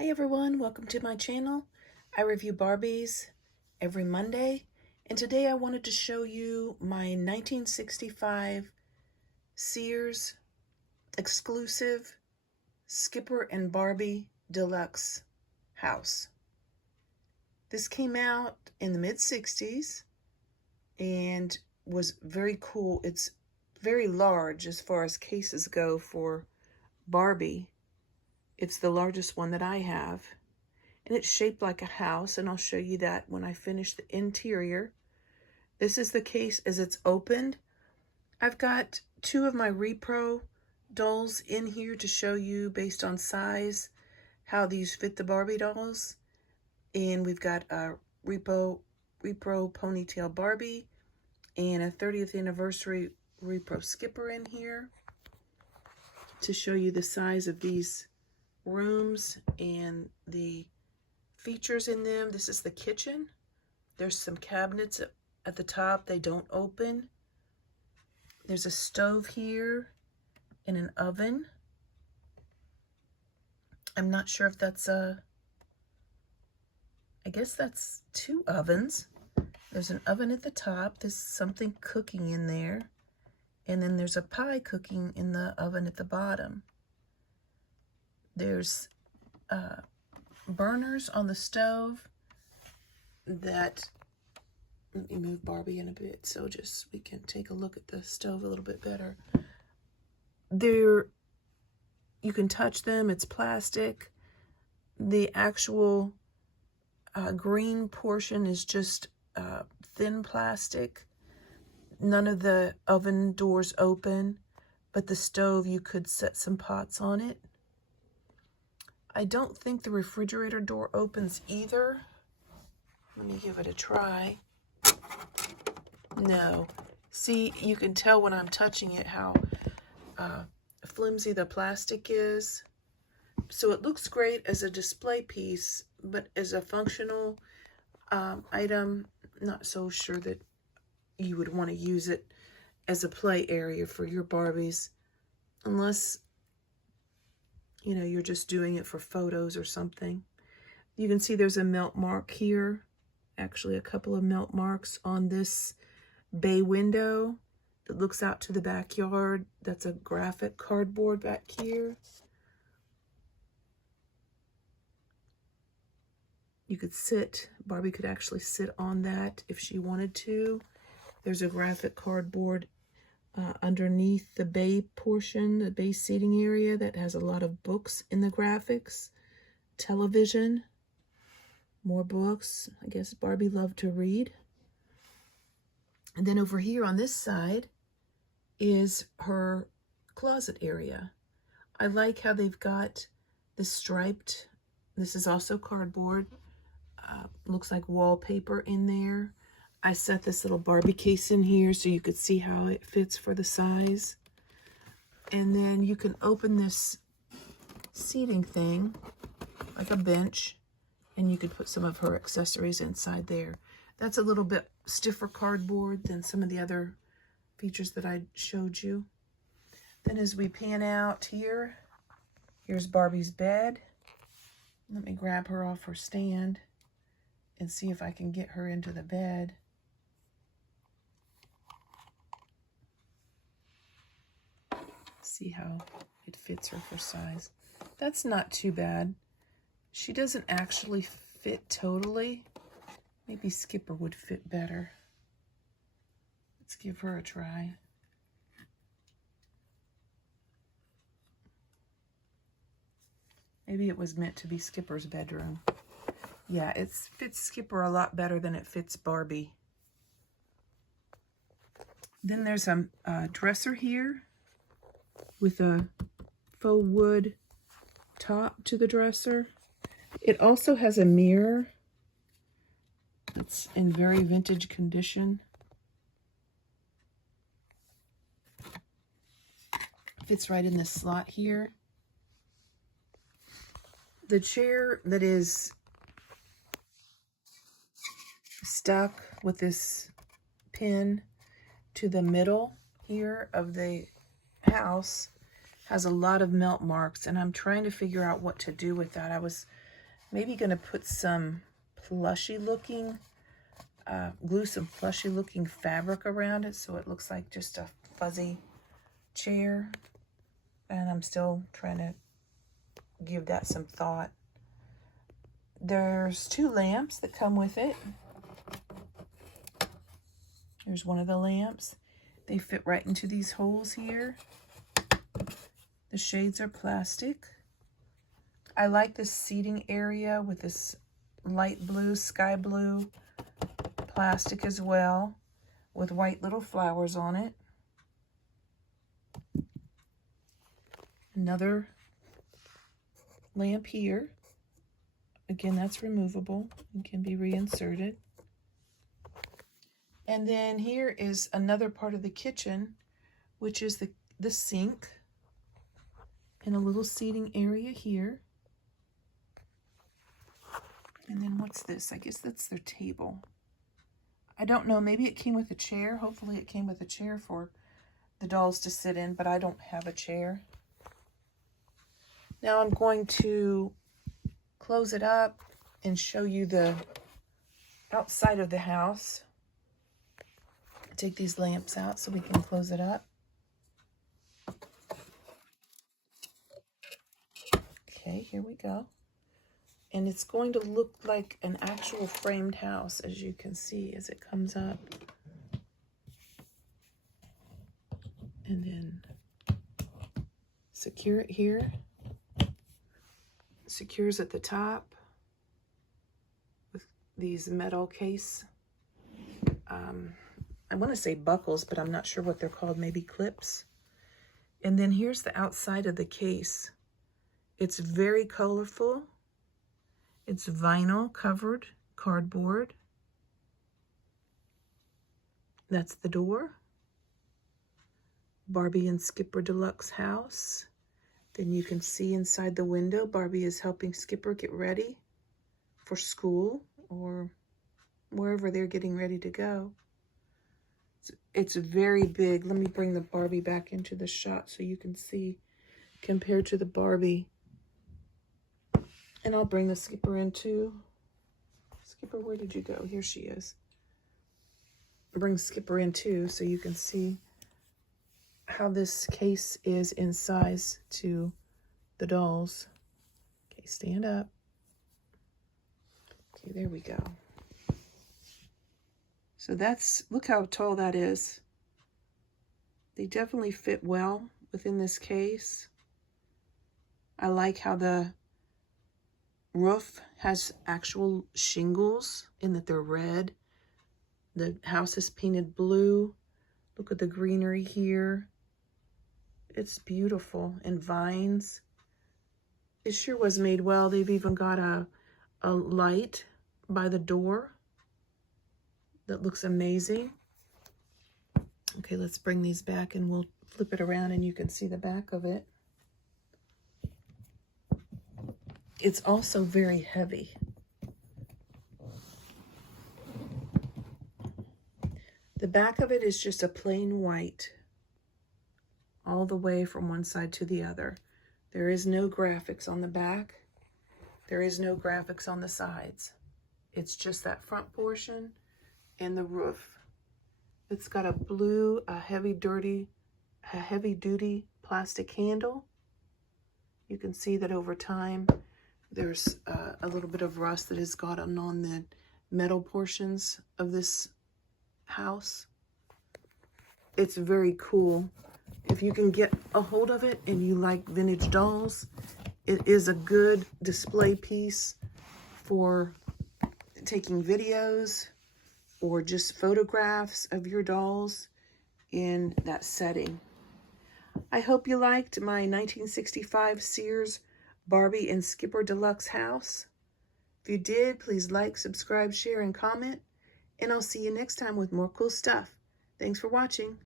Hi everyone, welcome to my channel. I review Barbies every Monday, and today I wanted to show you my 1965 Sears exclusive Skipper and Barbie Deluxe house. This came out in the mid-60s and was very cool. It's very large as far as cases go for Barbie. It's the largest one that I have, and it's shaped like a house, and I'll show you that when I finish the interior. This is the case as it's opened. I've got two of my Repro dolls in here to show you based on size how these fit the Barbie dolls. And we've got a Repro Ponytail Barbie and a 30th anniversary Repro Skipper in here to show you the size of these rooms and the features in them. This is the kitchen. There's some cabinets at the top. They don't open. There's a stove here and an oven. I'm not sure if that's I guess that's two ovens. There's an oven at the top. There's something cooking in there. And then there's a pie cooking in the oven at the bottom. There's burners on the stove that, let me move Barbie in a bit so just we can take a look at the stove a little bit better. There, you can touch them, it's plastic. The actual green portion is just thin plastic. None of the oven doors open, but the stove, you could set some pots on it. I don't think the refrigerator door opens either. Let me give it a try. No. See, you can tell when I'm touching it how flimsy the plastic is. So it looks great as a display piece, but as a functional item, not so sure that you would want to use it as a play area for your Barbies, unless you know, you're just doing it for photos or something. You can see there's a melt mark here. Actually, a couple of melt marks on this bay window that looks out to the backyard. That's a graphic cardboard back here. You could sit, Barbie could actually sit on that if she wanted to. There's a graphic cardboard underneath the bay portion, the bay seating area that has a lot of books in the graphics. Television, more books. I guess Barbie loved to read. And then over here on this side is her closet area. I like how they've got this striped, this is also cardboard, looks like wallpaper in there. I set this little Barbie case in here so you could see how it fits for the size. And then you can open this seating thing, like a bench, and you could put some of her accessories inside there. That's a little bit stiffer cardboard than some of the other features that I showed you. Then as we pan out here, here's Barbie's bed. Let me grab her off her stand and see if I can get her into the bed. See how it fits her for size. That's not too bad. She doesn't actually fit totally. Maybe Skipper would fit better. Let's give her a try. Maybe it was meant to be Skipper's bedroom. Yeah, it fits Skipper a lot better than it fits Barbie. Then there's a dresser here with a faux wood top to the dresser. It also has a mirror. It's in very vintage condition. Fits right in this slot here. The chair that is stuck with this pin to the middle here of the house has a lot of melt marks, and I'm trying to figure out what to do with that. I was Maybe going to put some plushy looking, glue some plushy looking fabric around it so it looks like just a fuzzy chair. And I'm still trying to give that some thought. There's 2 lamps that come with it. Here's one of the lamps. They fit right into these holes here. The shades are plastic. I like this seating area with this light blue, sky blue plastic as well, with white little flowers on it. Another lamp here. Again, that's removable and can be reinserted. And then here is another part of the kitchen, which is the sink and a little seating area here. And then what's this? I guess that's their table. I don't know, maybe it came with a chair. Hopefully it came with a chair for the dolls to sit in, but I don't have a chair. Now I'm going to close it up and show you the outside of the house. Take these lamps out so we can close it up. Okay, here we go. And it's going to look like an actual framed house, as you can see as it comes up. And then secure it here. Secures at the top with these metal case. I want to say buckles, but I'm not sure what they're called, maybe clips. And then here's the outside of the case. It's very colorful. It's vinyl covered cardboard. That's the door. Barbie and Skipper Deluxe house. Then you can see inside the window, Barbie is helping Skipper get ready for school or wherever they're getting ready to go. It's very big. Let me bring the Barbie back into the shot so you can see compared to the Barbie. And I'll bring the Skipper in too. Skipper, where did you go? Here she is. Bring Skipper in too so you can see how this case is in size to the dolls. Okay, stand up. Okay, there we go. So that's, look how tall that is. They definitely fit well within this case. I like how the roof has actual shingles in that they're red. The house is painted blue. Look at the greenery here. It's beautiful, and vines. It sure was made well. They've even got a light by the door that looks amazing. Okay, let's bring these back and we'll flip it around and you can see the back of it. It's also very heavy. The back of it is just a plain white, all the way from one side to the other. There is no graphics on the back. There is no graphics on the sides. It's just that front portion and the roof. It's got a blue, a heavy duty plastic handle. You can see that over time, there's a little bit of rust that has gotten on the metal portions of this house. It's very cool. If you can get a hold of it and you like vintage dolls, it is a good display piece for taking videos or just photographs of your dolls in that setting. I hope you liked my 1965 Sears Barbie and Skipper Deluxe house. If you did, please like, subscribe, share, and comment. And I'll see you next time with more cool stuff. Thanks for watching.